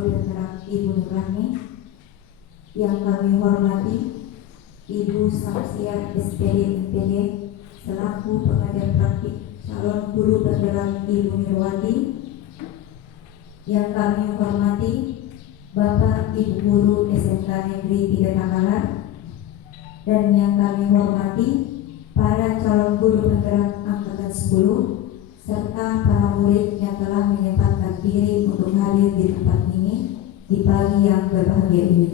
Guru Bergerak Ibu Nurani, yang kami hormati Ibu Samsiah SPD MPD selaku pengajar praktik calon guru bergerak Ibu Nurwati, yang kami hormati Bapak Ibu Guru SMK Negeri 3 Takalar, dan yang kami hormati para calon guru bergerak angkatan 10 serta para murid yang telah menyempatkan diri untuk hadir di tempat ini di pagi yang berbahagia ini.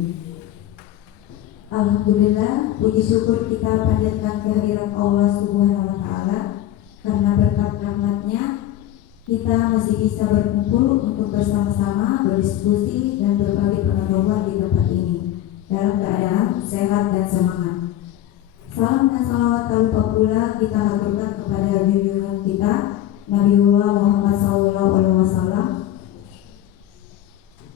Alhamdulillah, puji syukur kita panjatkan kehadirat Allah Subhanahu wa Ta'ala, karena berkat rahmat-Nya kita masih bisa berkumpul untuk bersama-sama berdiskusi dan berbagi pengetahuan di tempat ini dalam keadaan sehat dan semangat. Salam dan salawat tak lupa pula kita haturkan kepada junjungan kita Nabiullah Muhammad SAW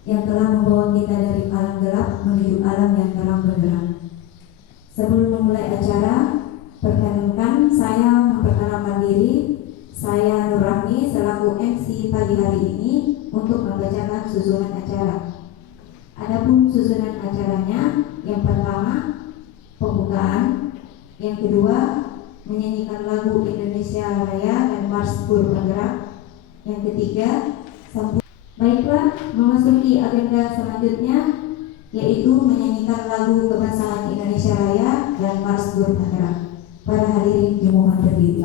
yang telah membawa kita dari alam gelap menuju alam yang terang benderang. Sebelum memulai acara, perkenankan saya memperkenalkan diri. Saya Nur Rahmi selaku MC pagi hari ini untuk membacakan susunan acara. Adapun susunan acaranya, yang pertama pembukaan, yang kedua menyanyikan lagu Indonesia Raya dan Mars Guru Bergerak, yang ketiga baiklah, memasuki agenda selanjutnya, yaitu menyanyikan lagu kebangsaan Indonesia Raya dan Mars Guru Bergerak. Para hadirin dimohon berdiri.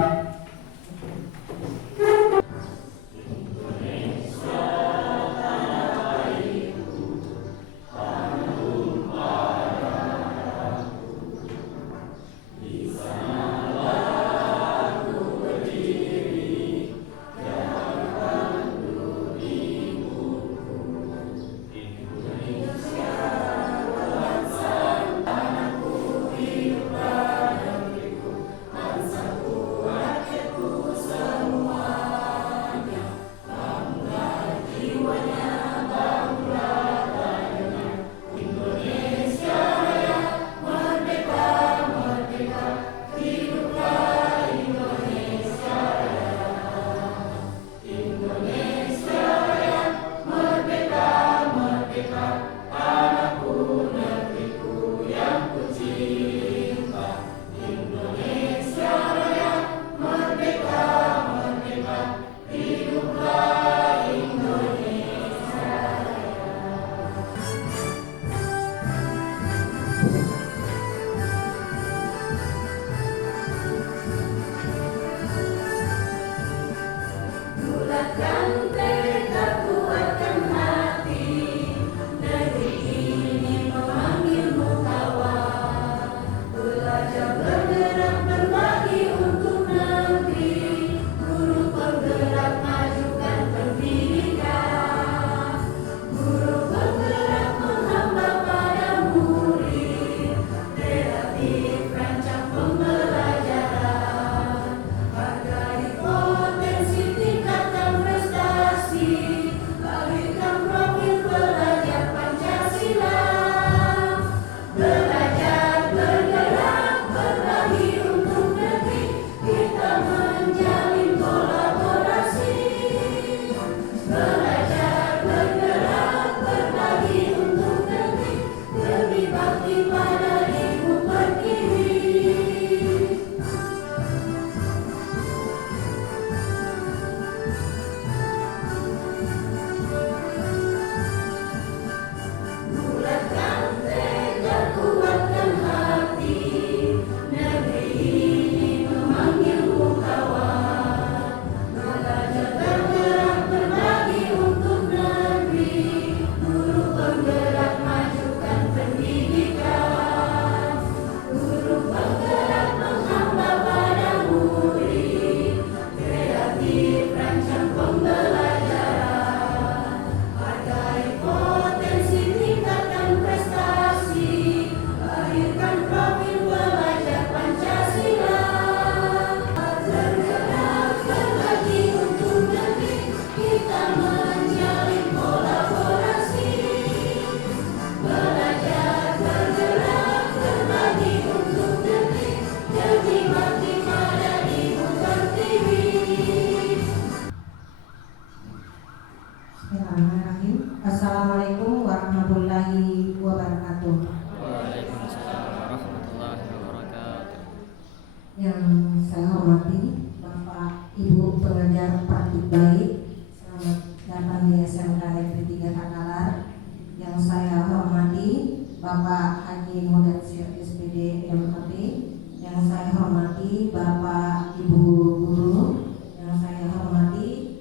Assalamualaikum warahmatullahi wabarakatuh. Waalaikumsalam warahmatullahi wabarakatuh. Yang saya hormati Bapak Ibu pengajar praktik baik, selamat datang di SMK Negeri 3 Takalar. Yang saya hormati Bapak Haji Mudatsir SPD MAP. Yang saya hormati Bapak Ibu guru. Yang saya hormati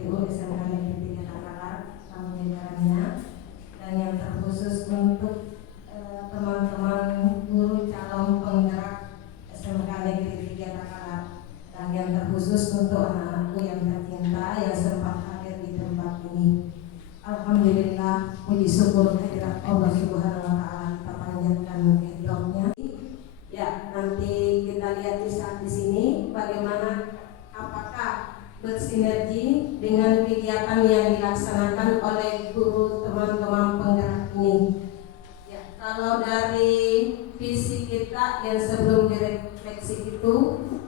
KTU SMK Negeri 3 Takalar, tamu jajarannya, dan yang terkhusus untuk teman-teman guru calon penggerak SMK Negeri 3 Takalar, dan yang terkhusus untuk anak-anakku yang tercinta yang sempat hadir di tempat ini. Alhamdulillah, puji syukur kehadirat Allah Subhanahu wa Ta'ala, kita panjatkan hidupnya. Ya, nanti kita lihat di saat di sini bagaimana apakah bersinergi dengan kegiatan yang dilaksanakan oleh guru teman-teman penggerak ini. Ya, kalau dari visi kita yang sebelum direfleksi itu,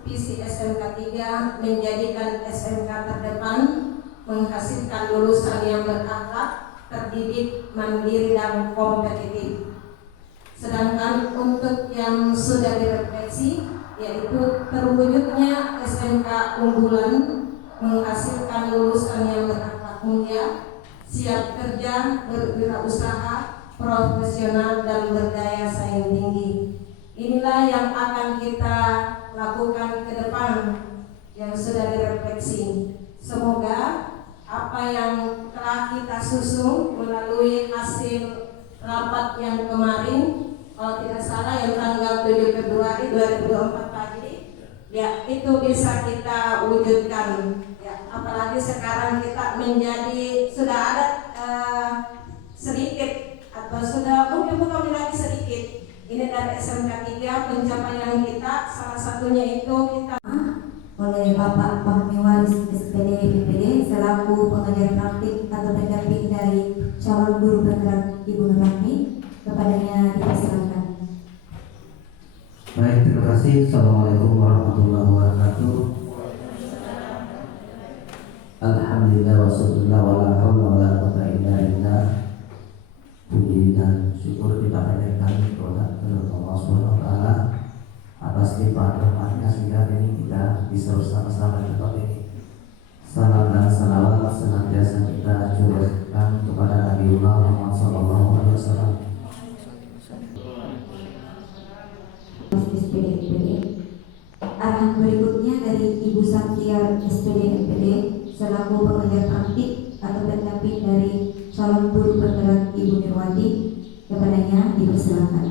visi SMK 3 menjadikan SMK terdepan, menghasilkan lulusan yang berakhlak, terdidik, mandiri dan kompetitif. Sedangkan untuk yang sudah direfleksi, yaitu terwujudnya SMK unggulan, menghasilkan lulusan yang berakhlak mulia, siap kerja, berwirausaha, profesional dan berdaya saing tinggi. Inilah yang akan kita lakukan ke depan yang sudah direfleksi. Semoga apa yang telah kita susun melalui hasil rapat yang kemarin, kalau tidak salah yang tanggal 7 Februari 2024 pagi, ya itu bisa kita wujudkan. Ya, apalagi sekarang kita menjadi sudah ada sedikit atau sudah mungkin bukan lagi sedikit. Ini dari SMK 3 pencapaian kita, salah satunya itu kita oleh Bapak Fahmi Waris SPD BPD selaku pengajar praktik atau pendamping dari calon guru penggerak Ibu Nurani. Kepadanya dipersilakan. Baik, terima kasih. Assalamualaikum warahmatullahi wabarakatuh. Alhamdulillah wassallallahu wala haula wala quwwata illa billah. Puji dan syukur kita panjatkan kepada Allah Subhanahu wa taala atas limpahan rahmatnya sehingga ini kita bisa bersama-sama di tempat ini. Salam dan salawat senantiasa kita curahkan kepada Nabi Muhammad SAW. SPD MPD. Arahan berikutnya dari Ibu Santia SPD MPD selaku pengajar praktik atau pendamping dari calon guru penggerak Ibu Nirwati. Kepadanya dipersilakan.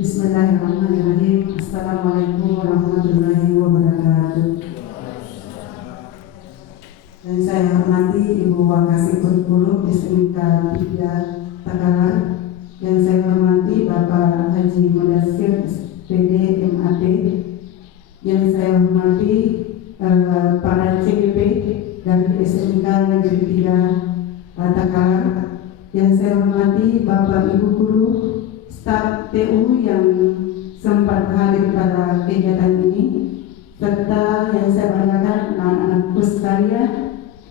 Bismillahirrahmanirrahim. Assalamualaikum warahmatullahi wabarakatuh. Dan saya hormati Ibu Wakasih Kurikulum SMK 3 Takalar. Yang saya hormati Bapak Haji Mudatsir SPD MAP. Yang saya hormati para CGP dari SMK Negeri 3 Takalar. Yang saya hormati Bapak Ibu guru staf TU yang sempat hadir pada kegiatan ini, serta yang saya banggakan anak-anakku sekalian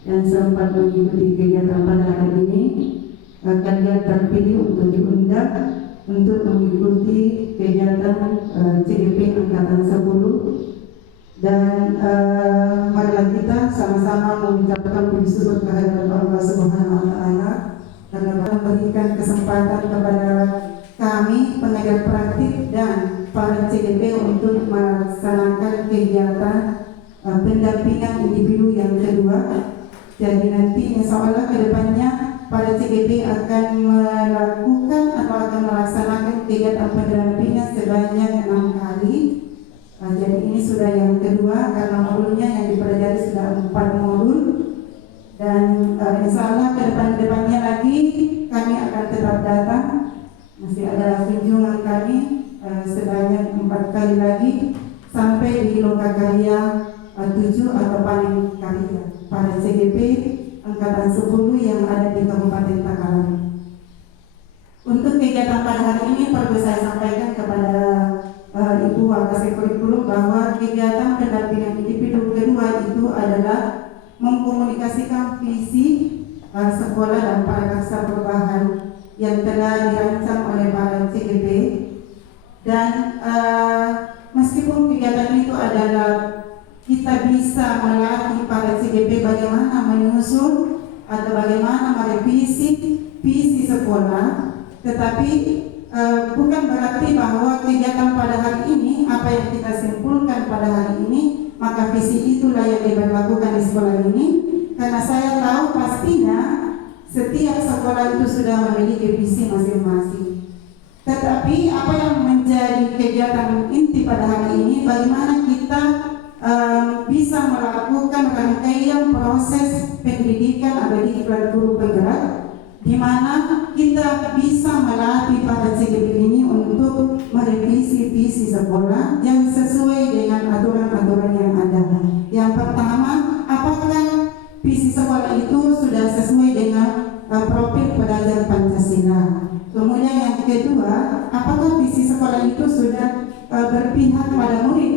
yang sempat mengikuti kegiatan pada hari ini. Kalian terpilih untuk diundang untuk mengikuti kegiatan CGP Angkatan 10, dan marilah kita sama-sama mengucapkan puji syukur kehadirat Allah Subhanahu wa taala karena memberikan kesempatan kepada kami pengajar praktik dan para CGP untuk melaksanakan kegiatan pendampingan individu yang kedua. Jadi nanti insya Allah ke depannya para CGP akan melakukan atau akan melaksanakan kegiatan pendampingan sebanyak 6 kali. Jadi ini sudah yang kedua karena modulnya yang dipelajari sudah 4 modul. Dan insya Allah ke depannya lagi kami akan tetap datang. Masih ada kunjungan kami sebanyak 4 kali lagi sampai di Lokakarya 7 atau paling karya para CGP Angkatan 10 yang ada di Kabupaten Takalar. Untuk kegiatan pada hari ini perlu saya sampaikan kepada Ibu Wakasih Kurikulum bahwa kegiatan pendampingan individu kedua itu adalah mengkomunikasikan visi sekolah dan prakarsa perubahan yang telah dirancang oleh para CGP. Dan meskipun kegiatan itu adalah kita bisa melatih para CGP bagaimana menyusun atau bagaimana merevisi visi sekolah, tetapi bukan berarti bahwa kegiatan pada hari ini, apa yang kita simpulkan pada hari ini, maka visi itulah yang diberlakukan di sekolah ini. Karena saya tahu pastinya setiap sekolah itu sudah memiliki visi masing-masing. Tetapi apa yang menjadi kegiatan inti pada hari ini, bagaimana kita bisa melakukan rangkaian proses pendidikan atau diklat guru penggerak, di mana kita bisa melatih para CGP ini untuk merevisi visi sekolah yang sesuai dengan aturan-aturan yang ada. Yang pertama, apakah visi sekolah itu sudah sesuai dengan profil pelajar Pancasila? Kemudian yang kedua, apakah visi sekolah itu sudah berpihak pada murid?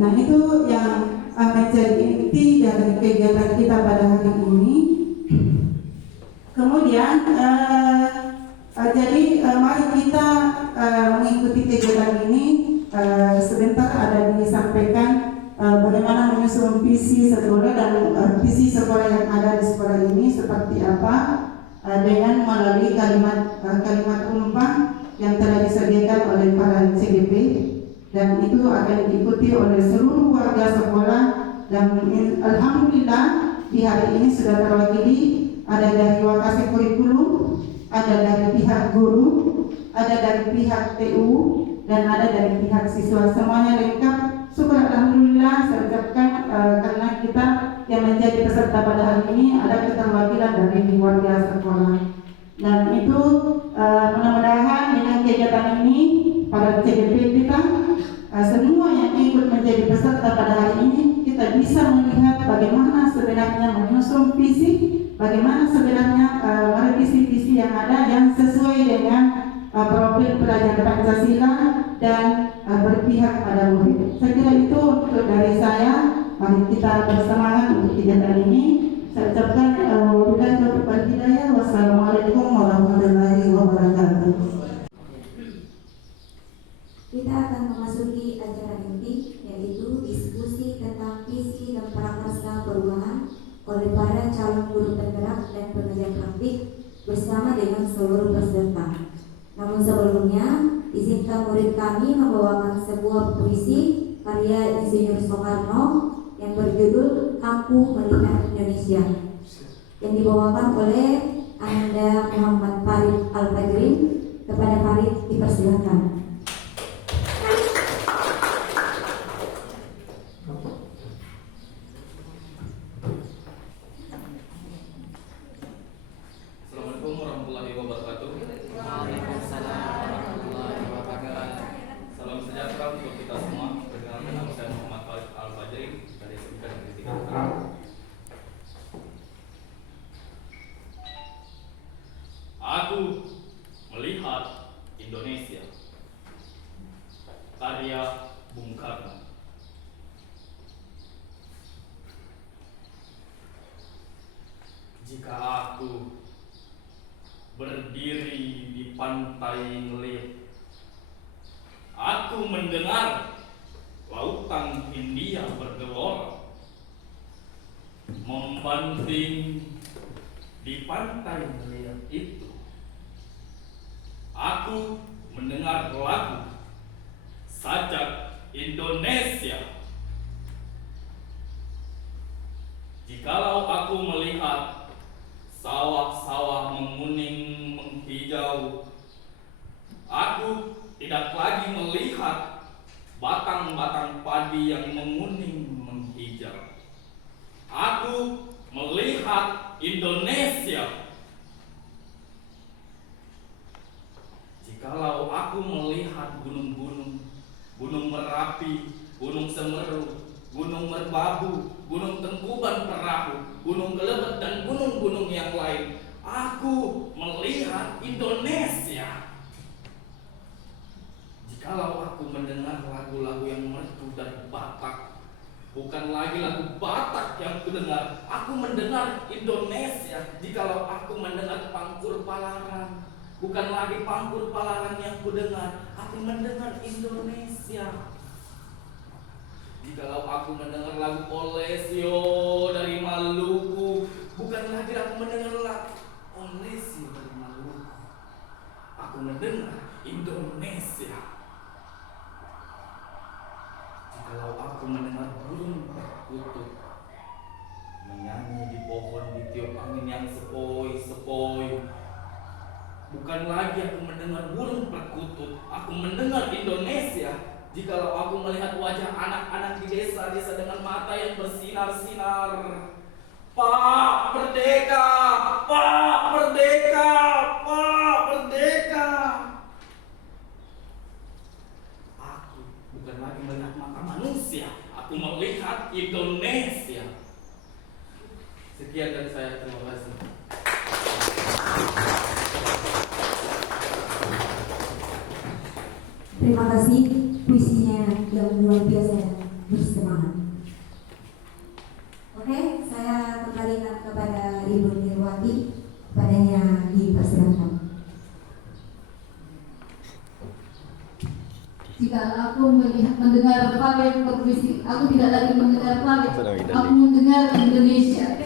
Nah, itu yang menjadi inti dari kegiatan kita pada hari ini. Kemudian jadi mari kita mengikuti kegiatan ini. Sebentar ada disampaikan bagaimana menyusun visi sekolah dan visi sekolah yang ada di sekolah ini seperti apa, dengan melalui kalimat umpan yang telah disediakan oleh para CGP, dan itu akan diikuti oleh seluruh warga sekolah. Dan alhamdulillah di hari ini sudah terwakili, ada dari Wakasek Kurikulum, ada dari pihak guru, ada dari pihak TU, dan ada dari pihak siswa. Semuanya lengkap. Syukur alhamdulillah saya ucapkan, karena kita yang menjadi peserta pada hari ini ada keterwakilan dari warga sekolah. Dan itu mudah-mudahan dengan kegiatan ini para CGP kita semua yang ikut menjadi peserta pada hari ini, kita bisa melihat bagaimana sebenarnya menyusun visi, bagaimana sebenarnya merevisi visi yang ada yang sesuai dengan profil pelajar Pancasila dan berpihak pada murid. Saya kira itu untuk dari saya. Mari kita bersemangat untuk kegiatan ini. Saya ucapkan wabillahi taufiq wal hidayah. Wassalamualaikum warahmatullahi wabarakatuh. Kita akan memasuki acara inti, yaitu diskusi tentang visi dan prakarsa perubahan oleh para calon guru penggerak dan pengajar praktik bersama dengan seluruh peserta. Namun sebelumnya, izinkan murid kami membawakan sebuah puisi karya Insinyur Soekarno yang berjudul Aku Melihat Indonesia, yang dibawakan oleh Anda Muhammad Farid Al-Fajrin. Kepada Farid dipersilakan. Assalamualaikum warahmatullahi wabarakatuh. Waalaikumsalam warahmatullahi wabarakatuh. Salam sejahtera untuk kita semua. Perkenalkan nama saya Muhammad Farid Al-Fajrin dari SMK Negeri 3 Tangerang. Aku melihat Indonesia, karya Bung Karno. Jika aku berdiri di pantai Ngeliat, aku mendengar lautan Hindia bergelora, membanting di pantai Ngeliat itu. Aku mendengar lagu Sajak Indonesia. Jikalau aku melihat sawah-sawah menguning menghijau, aku tidak lagi melihat batang-batang padi yang menguning menghijau. Aku melihat Indonesia. Jikalau aku melihat gunung-gunung, Gunung Merapi, Gunung Semeru, Gunung Merbabu, Gunung Tengkuban Perahu, Gunung Kelebet, dan gunung-gunung yang lain, aku melihat Indonesia. Jikalau aku mendengar lagu-lagu yang merdu dari Batak, Bukan lagi lagu Batak yang kudengar, aku mendengar Indonesia. Jikalau aku mendengar Pangkur Palaran, bukan lagi Pangkur Palaran yang kudengar, aku mendengar Indonesia. Jikalau aku mendengar lagu Olesio dari Maluku, bukan lagi aku mendengar lagu Olesio dari Maluku, aku mendengar Indonesia. Kalau aku mendengar burung perkutut menyanyi di pohon di tiup angin yang sepoi-sepoi, bukan lagi aku mendengar burung perkutut, aku mendengar Indonesia. Jikalau aku melihat wajah anak-anak di desa-desa dengan mata yang bersinar-sinar, Pak Merdeka, Pak Merdeka, Pak Merdeka. Bukan lagi melihat mata manusia, aku melihat Indonesia. Sekian dari saya, terima kasih. Terima kasih puisinya yang luar biasa, bersemangat. Oke, saya kembalikan kepada Ibu Nirwati, padanya dipersilakan. Jika aku mendengar Valen berpuisi, aku tidak lagi mendengar Valen, aku mendengar Indonesia.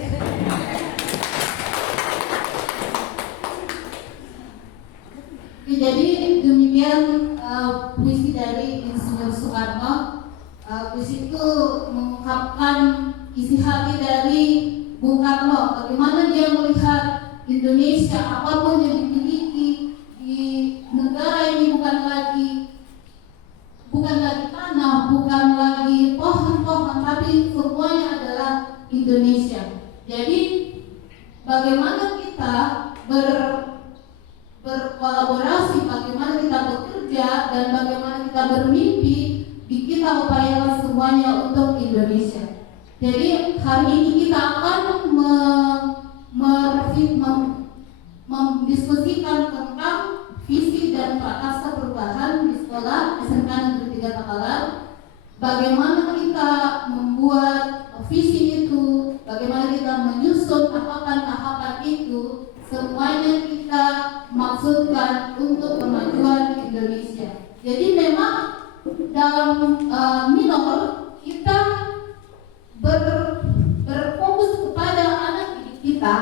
Jadi demikian puisi dari Insinyur Soekarno. Puisi itu mengungkapkan isi hati dari Bung Karno, bagaimana dia melihat Indonesia, apapun yang dimiliki di negara ini bukan lagi tanah, bukan lagi pohon-pohon, tapi semuanya adalah Indonesia. Jadi bagaimana kita berkolaborasi, bagaimana kita bekerja, dan bagaimana kita bermimpi, kita upayakan semuanya untuk Indonesia. Jadi hari ini kita akan mendiskusikan tentang visi dan prakarsa perubahan di sekolah SMK Negeri 3 Takalar. Bagaimana kita membuat visi itu, bagaimana kita menyusun tahapan-tahapan itu, semuanya kita maksudkan untuk kemajuan Indonesia. Jadi memang dalam minor kita berfokus kepada anak didik kita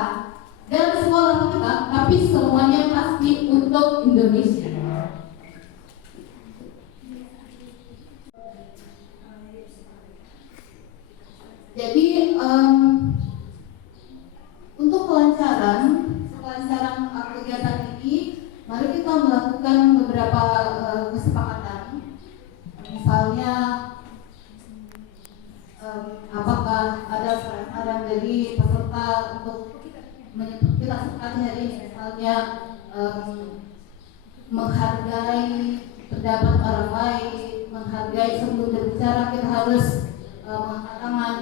dan sekolah kita, tapi semuanya pasti untuk Indonesia. Jadi untuk kelancaran kegiatan ini, mari kita melakukan beberapa kesepakatan. Misalnya, apakah ada saran dari peserta untuk kita sepakati hari ini, misalnya menghargai pendapat orang lain, menghargai sebelum berbicara kita harus mengangkat tangan.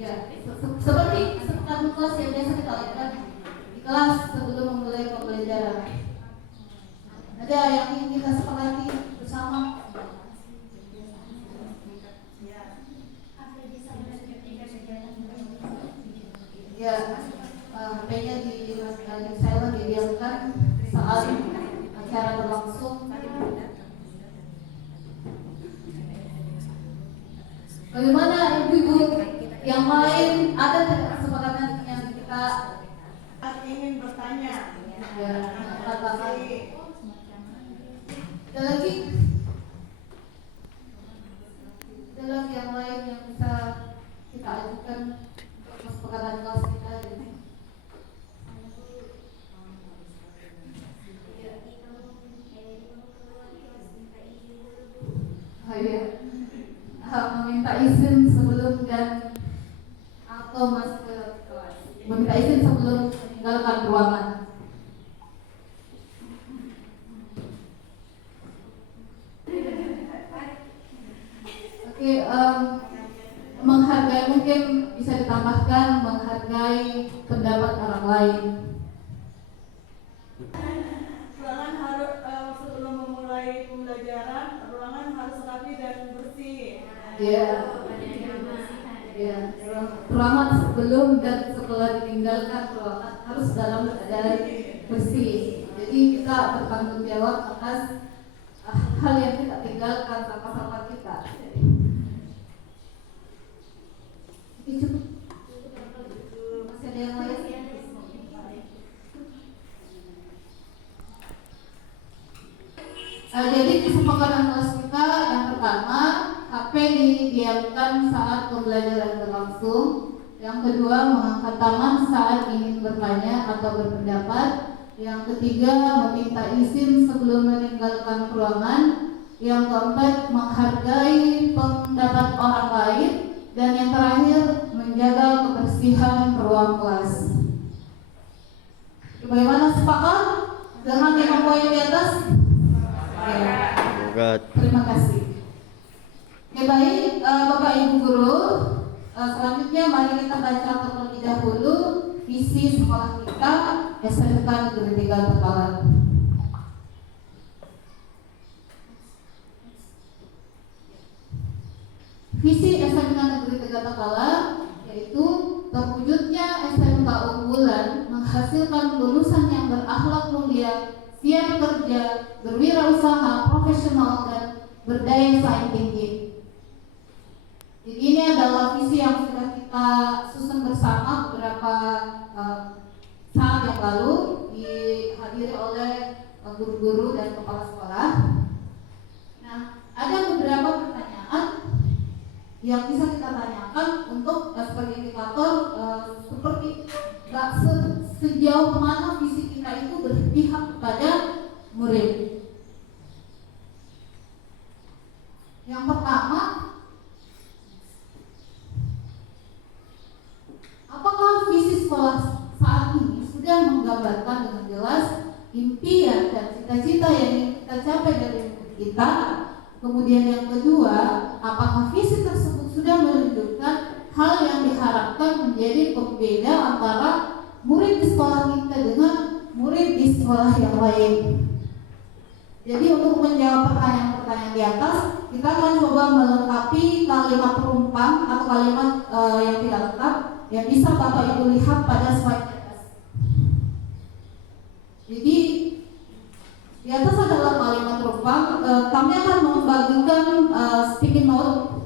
Ya, seperti kesepakatan kelas yang biasa kita lakukan di kelas sebelum memulai pembelajaran. Ada yang ingin kita sepakati bersama? Ya, HP-nya di silent, didiamkan saat acara berlangsung. Bagaimana ibu-ibu yang lain, ada kesepakatan yang kita ingin bertanya? Ya, katakan. Ada lagi? Ada lagi yang lain yang bisa kita ajukan untuk kesepakatan kelas kita ini? Oh iya, meminta izin sebelum dan atau masuk ke kelas, meminta izin sebelum meninggalkan ruangan. Oke, menghargai, mungkin bisa ditambahkan menghargai pendapat orang lain. Ruangan harus sebelum memulai pembelajaran, ruangan harus rapi dan Ya. Ya, ruangan sebelum dan setelah ditinggalkan ruangan harus dalam keadaan bersih. Jadi kita bertanggung jawab atas hal yang kita tinggalkan, sampah-sampah kita. Ini cukup. Masih ada yang lain? Jadi kesepakatan kelas kita yang pertama, HP didiamkan saat pembelajaran berlangsung. Yang kedua, mengangkat tangan saat ingin bertanya atau berpendapat. Yang ketiga, meminta izin sebelum meninggalkan ruangan. Yang keempat, menghargai pendapat orang lain. Dan yang terakhir, menjaga kebersihan ruang kelas. Bagaimana, sepakat dengan 5 poin di atas? Terima kasih. Oke, baik, Bapak Ibu Guru, selanjutnya mari kita baca terlebih dahulu visi sekolah kita SMK Negeri 3 Takalar. Visi SMK Negeri 3 Takalar yaitu terwujudnya SMK unggulan menghasilkan lulusan yang berakhlak mulia, siap kerja, berwirausaha, profesional, dan berdaya saing tinggi. Jadi ini adalah visi yang sudah kita susun bersama beberapa saat yang lalu, dihadiri oleh guru-guru dan kepala sekolah. Nah, ada beberapa pertanyaan yang bisa kita tanyakan untuk sebagai indikator seperti sejauh mana visi kita itu berpihak kepada murid. Yang pertama, apakah visi sekolah saat ini sudah menggambarkan dengan jelas impian dan cita-cita yang ingin kita capai dari murid kita? Kemudian yang kedua, apakah visi tersebut sudah menunjukkan hal yang diharapkan menjadi pembeda antara murid di sekolah kita dengan murid di sekolah yang lain? Jadi untuk menjawab pertanyaan-pertanyaan di atas, kita akan coba melengkapi kalimat perumpang atau kalimat yang tidak lengkap yang bisa Bapak Ibu lihat pada slide di atas. Jadi di atas adalah kalimat perumpang. Kami akan membagikan sticky note.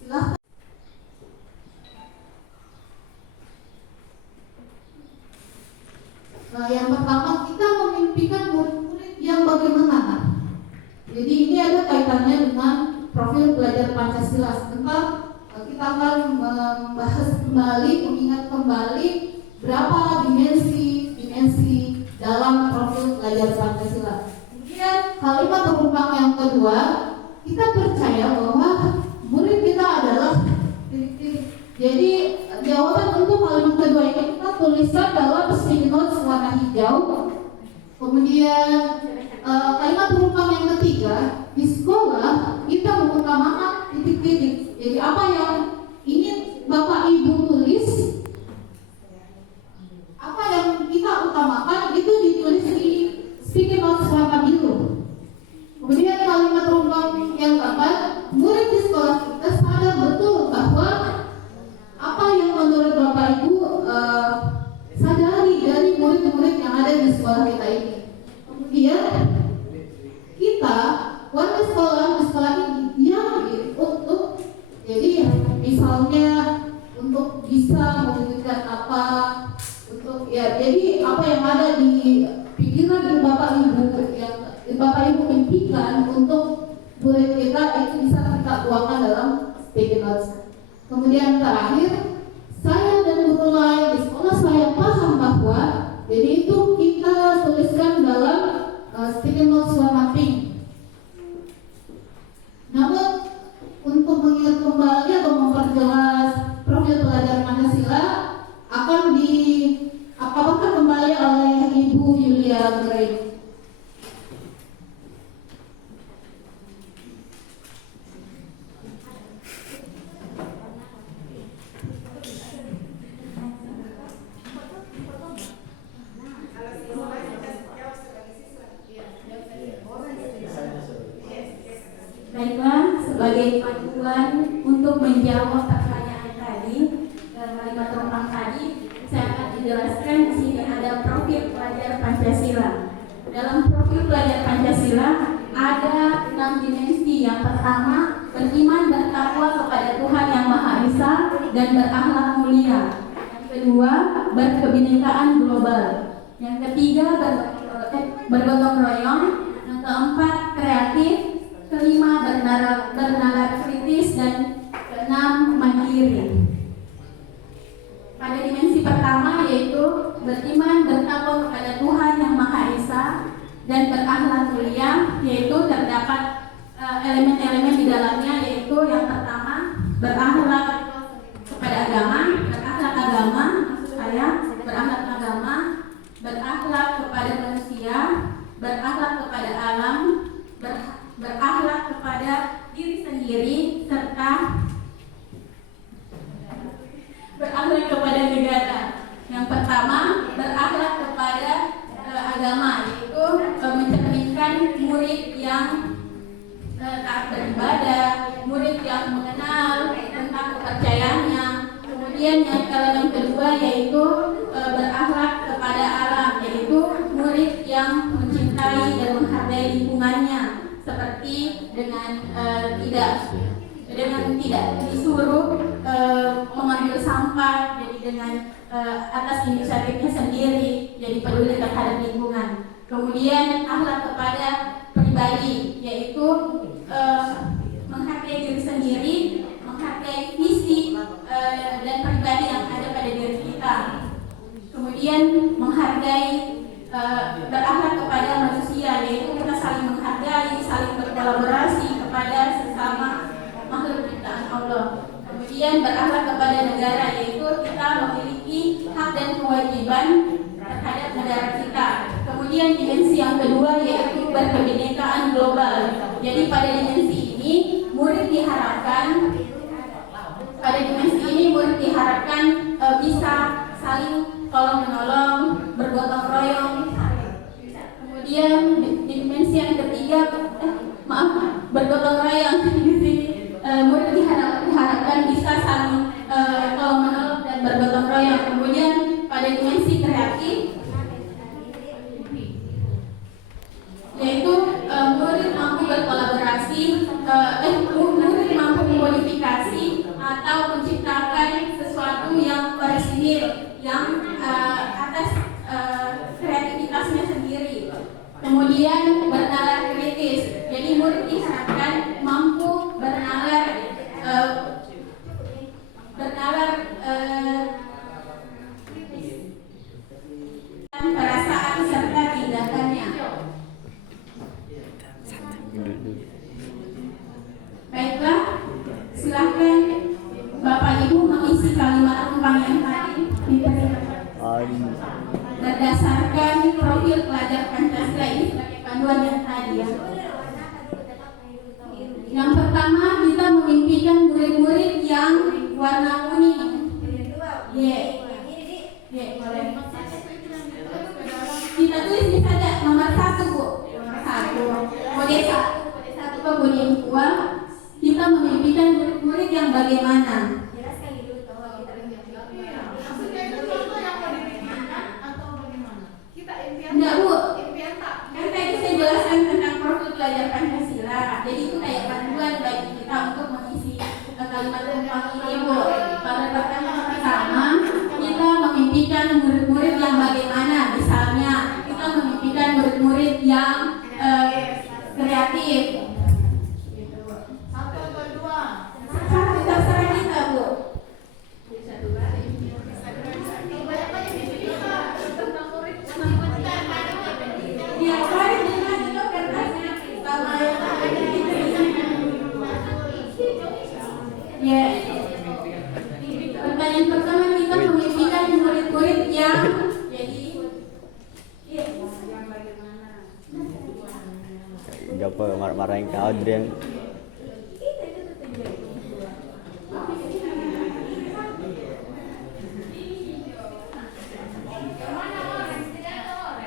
Silahkan. Nah, yang pertama, kita memimpikan murid-murid yang bagaimana. Jadi ini ada kaitannya dengan profil pelajar Pancasila. Sebentar kita akan membahas kembali, mengingat kembali berapa dimensi dalam profil pelajar Pancasila. Kemudian kalimat perumpang yang kedua, kita percaya bahwa murid kita adalah titik-titik. Jadi jawaban untuk kalimat kedua ini kita tuliskan dalam sticky notes warna hijau. Kemudian kalimat perumpang yang ketiga, di sekolah kita mengutamakan titik-titik. Jadi apa yang ingin Bapak Ibu tulis, apa yang kita utamakan itu ditulis di sticky notes warna biru. Kemudian kalimat perumpang yang keempat, murid di sekolah kita sadar betul bahwa apa yang menurut Bapak Ibu sadari dari murid-murid yang ada di sekolah kita ini. Kemudian kita warga sekolah di sekolah ini yang untuk, jadi misalnya untuk bisa mewujudkan apa, untuk ya jadi apa yang ada di pikiran Bapak Ibu yang Bapak Ibu impikan untuk murid kita itu bisa kita tuangkan dalam sticky notes. Kemudian terakhir, saya dan guru lain di sekolah saya paham bahwa jadi itu kita tuliskan dalam sticky notes warna pink. Namun untuk mengingat kembali atau memperjelas profil pelajar Pancasila akan diapakan kembali oleh Ibu Yulia Gray. Baiklah, sebagai panduan untuk menjawab pertanyaan tadi, kalimat tentang tadi, saya akan menjelaskan di sini ada profil pelajar Pancasila. Dalam profil pelajar Pancasila ada 6 dimensi. Yang pertama, beriman bertakwa kepada Tuhan Yang Maha Esa dan berakhlak mulia. Yang kedua, berkebinekaan global. Yang ketiga, bergotong royong. Yang keempat, kreatif. Kelima, bernalar kritis. Dan keenam, mandiri. Pada dimensi pertama yaitu beriman bertakwa kepada Tuhan Yang Maha Esa dan berakhlak mulia, yaitu terdapat elemen-elemen di dalamnya, yaitu yang pertama berakhlak kepada agama, berakhlak agama, berakhlak kepada manusia, berakhlak kepada alam, berakhlak kepada diri sendiri, serta berakhlak kepada negara. Yang pertama, berakhlak kepada agama, yaitu mencerminkan murid yang taat beribadah, murid yang mengenal tentang kepercayaannya. Kemudian yang elemen kedua yaitu berakhlak kepada alam, yaitu murid yang mencintai dan menghargai lingkungannya, seperti dengan tidak disuruh mengambil sampah, jadi dengan atas inisiatifnya sendiri, jadi peduli terhadap lingkungan. Kemudian akhlak kepada pribadi, yaitu menghargai diri sendiri, menghargai visi dan pribadi yang ada pada diri kita. Kemudian menghargai, berakhlak kepada manusia, yaitu kita saling menghargai, saling berkolaborasi kepada sesama makhluk ciptaan Allah. Kemudian berakhlak kepada negara, yaitu kita memiliki hak dan kewajiban terhadap negara kita. Kemudian dimensi yang kedua yaitu berkebinekaan global. Jadi pada dimensi ini murid diharapkan bisa saling tolong menolong, bergotong royong. Kemudian dimensi yang ketiga, bergotong royong. Di sini murid diharapkan bisa saling tolong menolong dan bergotong royong. Kemudian pada dimensi kreatif, yaitu murid mampu berkolaborasi, murid mampu memodifikasi atau menciptakan sesuatu yang orisinil, yang atas kreativitasnya sendiri. Kemudian bernalar kritis, jadi murid diharapkan mampu bernalar perasaan serta tindakannya. Baiklah, silakan Bapak Ibu mengisi kalimat tentang yang tadi berdasarkan profil pelajar Pancasila ini sebagai panduan yang tadi ya. Yang pertama, kita memimpikan murid-murid yang warna kuning. Boleh. Kita tulis bisa saja nomor 1 Bu. Nomor 1. Kode 1 ke kode 2. Kita memimpikan murid-murid yang bagaimana? Enggak Bu, kan tadi saya jelaskan tentang profil pelajar Pancasila. Jadi itu kayak panduan bagi kita untuk mengisi kalimat tentang ini Bu. Pada pertama kita memimpikan murid-murid yang bagaimana? Misalnya kita memimpikan murid-murid yang kreatif. Satu terserah kita Bu. Ya, mari dengan itu kertasnya sama yang ada di sini. Ya. Pertanyaan pertama kita memimpikan murid-murid yang jadi yang bagaimana? Apa marah-marahin kau Adrian?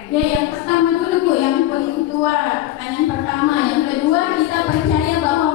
Ya, yang pertama dulu Bu, yang paling tua. Pertanyaan pertama. Yang kedua, kita percaya bahwa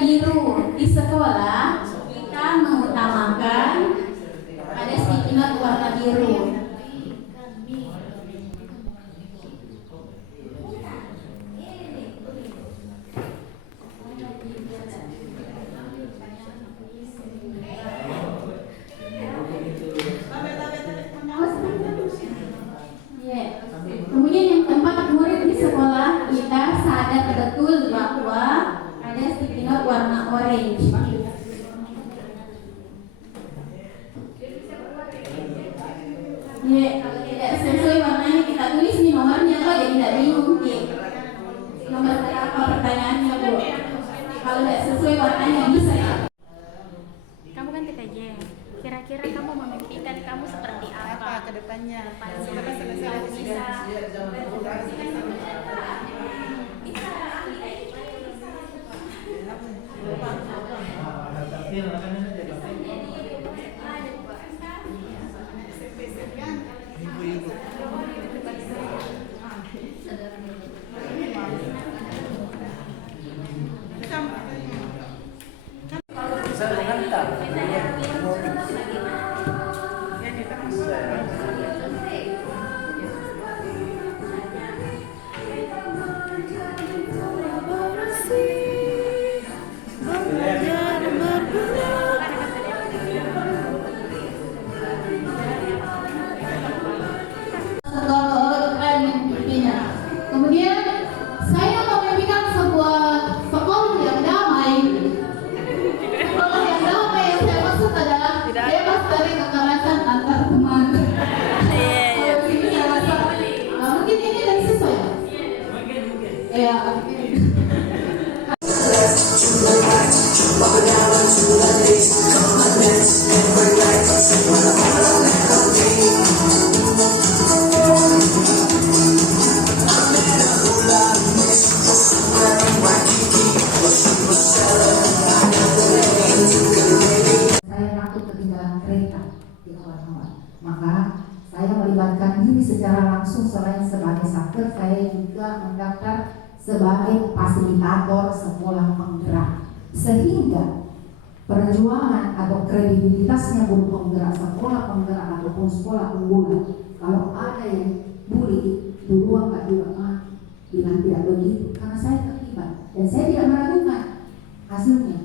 biru di sekolah kita mengutamakan ada sticky note warna biru. Kemudian yang keempat, murid di sekolah kita sadar betul bahwa ada sticky note warna orange. Ya, kalau tidak sesuai warnanya kita tulis nih nomornya kok, jadi tidak bingung nih. Nomor berapa pertanyaannya Bu? Kalau tidak sesuai warnanya bisa ya. Kamu kan TKJ, kira-kira kamu memimpikan kamu seperti apa ke depannya? Setelah selesai bisa Kemudian saya memimpikan sebuah sekolah yang damai. Sekolah yang damai yang saya maksud adalah bebas dari kekerasan antar teman. Kalau ini saya rasa mungkin ini dari sesuai. Ya. Saya takut ketinggalan kereta di awal-awal. Maka saya melibatkan diri secara langsung selain sebagai saker, saya juga mendaftar sebagai fasilitator sekolah penggerak. Sehingga perjuangan atau kredibilitasnya guru penggerak, sekolah penggerak ataupun sekolah unggulan, kalau ada yang bully, duluan Kak juga bilang tidak begitu, karena saya terlibat dan saya tidak meragukan hasilnya.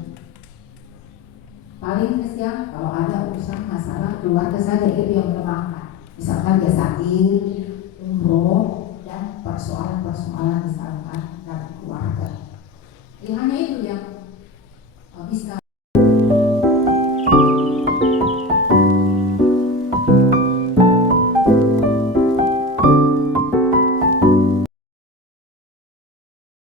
Paling kesian kalau ada urusan masalah keluarga saja itu yang melemahkan. Misalkan dia sakit, umroh, dan persoalan-persoalan misalkan